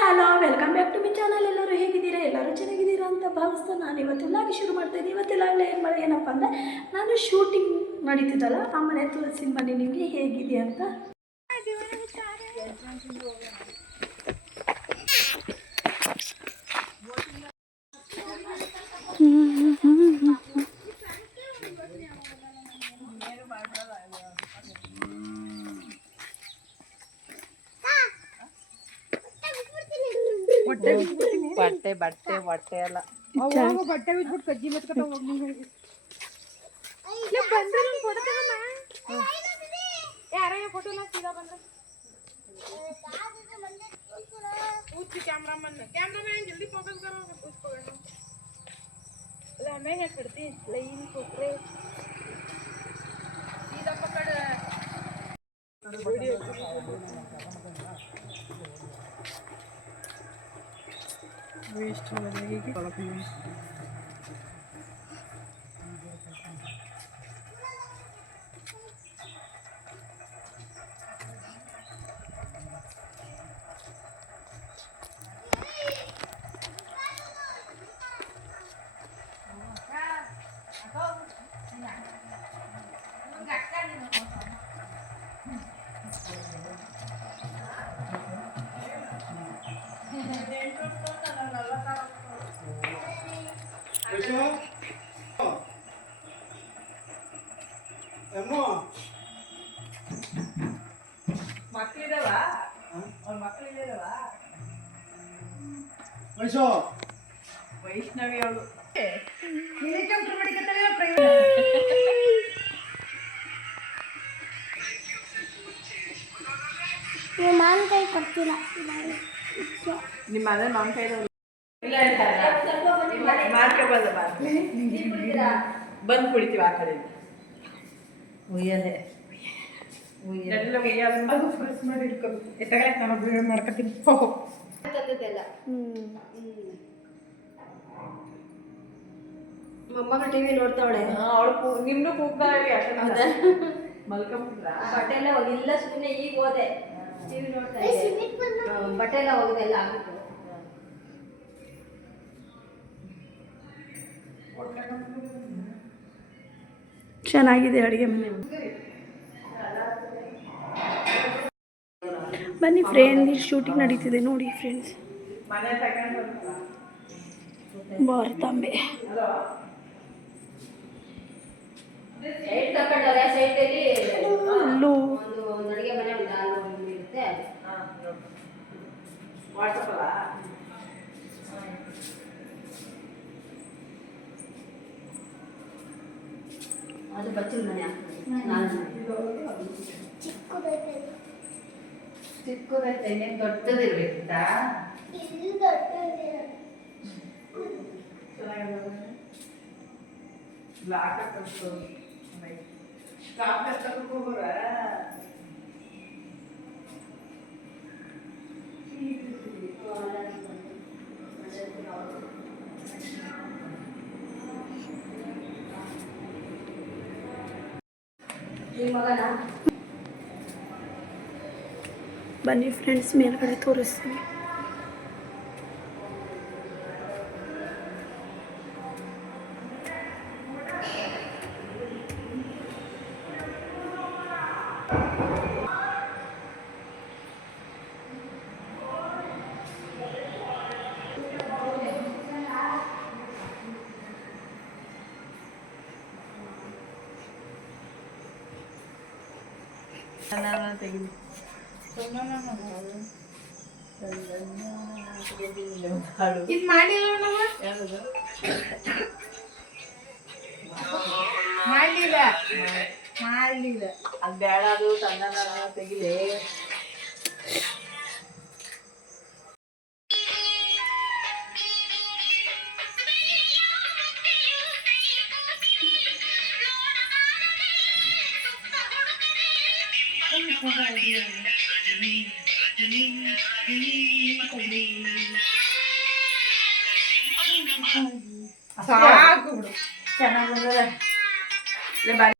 Hello welcome back to my channel. ಎಲ್ಲರೂ ಹೇಗಿದ್ದೀರಾ? ಎಲ್ಲರೂ ಚೆನ್ನಾಗಿದ್ದೀರಾ ಅಂತ ಭಾವಿಸ್ತಾ ನಾನು ಇವತ್ತೆಲ್ಲಾಗಿ ಶುರು ಮಾಡ್ತಾಯಿದ್ದೀನಿ. ಇವತ್ತೆಲ್ಲಾಗಲೇ ಏನಪ್ಪ ಅಂದರೆ ನಾನು ಶೂಟಿಂಗ್ ನಡೀತಿದ್ದಲ್ಲ ಆ ಮನೆ ತೋರಿಸಿ ಬನ್ನಿ ನಿಮಗೆ ಹೇಗಿದೆ ಅಂತ. ಬಟ್ಟೆ ಬಟ್ಟೆ ಬಟ್ಟೆ ಎಲ್ಲ ಬಟ್ಟೆ ಬಿಟ್ಬಿಟ್ಟು ಕಜ್ಜಿ ಮತ್ಕೊತ ಹೋಗಿ ಬಂದ್ರೆ ಫೋಟೋ ತಗೊಂಡ ಯಾರ ಫೋಟೋ ಸೀದಾ ಬಂದ कैमरामैन जल्दी फोकस करो उसको हमें क्या करती लाइन पकड़े सीधा पकड़ वेस्ट हो जाएगी ವೈಷ್ಣವಿ ಅವಳು ಮಾವಿನಕಾಯಿ ಕೊಡ್ತಿಲ್ಲ ನಿಮ್ಮ ಮನೆ ಮಾವಿನಕಾಯಿ ಬಂದು ಕುಡಿತೀವಿ ಆ ಕಡೆ ಉಯ್ಯದೆ ಎಲ್ಲ ಉಯ್ಯಾದ ಫ್ರೆಶ್ ಮಾಡಿ ಇಟ್ಕೊಂಡು ಎತ್ತಗಡೆ ನಾನು ಮಾಡ್ಕೊತೀನಿ ಮೊಮ್ಮಗ ಟಿವಿ ನೋಡ್ತಾವಳೆ. ಅವಳು ನಿನ್ನೂ ಕೂಗ್ತಾಳೆ ಮಲ್ಕೊಂಡ್ಬಿಟ್ರ ಬಟ್ಟೆ ಎಲ್ಲ ಹೋಗಿಲ್ಲ, ಸುಮ್ಮನೆ ಈಗ ಹೋದೆ ಟಿವಿ ನೋಡ್ತಾ ಇದ್ದೆ. ಬಟ್ಟೆ ಎಲ್ಲ ಹೋಗಿದೆ, ಎಲ್ಲ ಆಗಿತ್ತು. ಚೆನ್ನಾಗಿದೆ ಅಡುಗೆ ಮನೆ. ಬನ್ನಿ ಫ್ರೆಂಡ್, ಶೂಟಿಂಗ್ ನಡೀತಿದೆ ನೋಡಿ ಫ್ರೆಂಡ್ಸ್. ಭಾರತಾಂಬೆ ಅಲ್ಲೂ ಅದು ಬಚ್ಚಲ ಮನೆ ಚಿಕ್ಕದೈತೆ, ದೊಡ್ಡದಿರ್ಬೇಕಿತ್ತ ಬನ್ನಿ ಫ್ರೆಂಡ್ಸ್, ಮೇಲ್ಗಡೆ ತೋರಿಸ್ತೀನಿ. ಇದು ಮಾಡಿಲ್ಲ ಮಾಡಲಿಲ್ಲ ಅದು ಬೇಡ, ಅದು ತನ್ನ ತೆಗಿಲೆ. ಸಾಕು ಬಿಡು, ಚೆನ್ನಾಗಿ ಬಂದದ.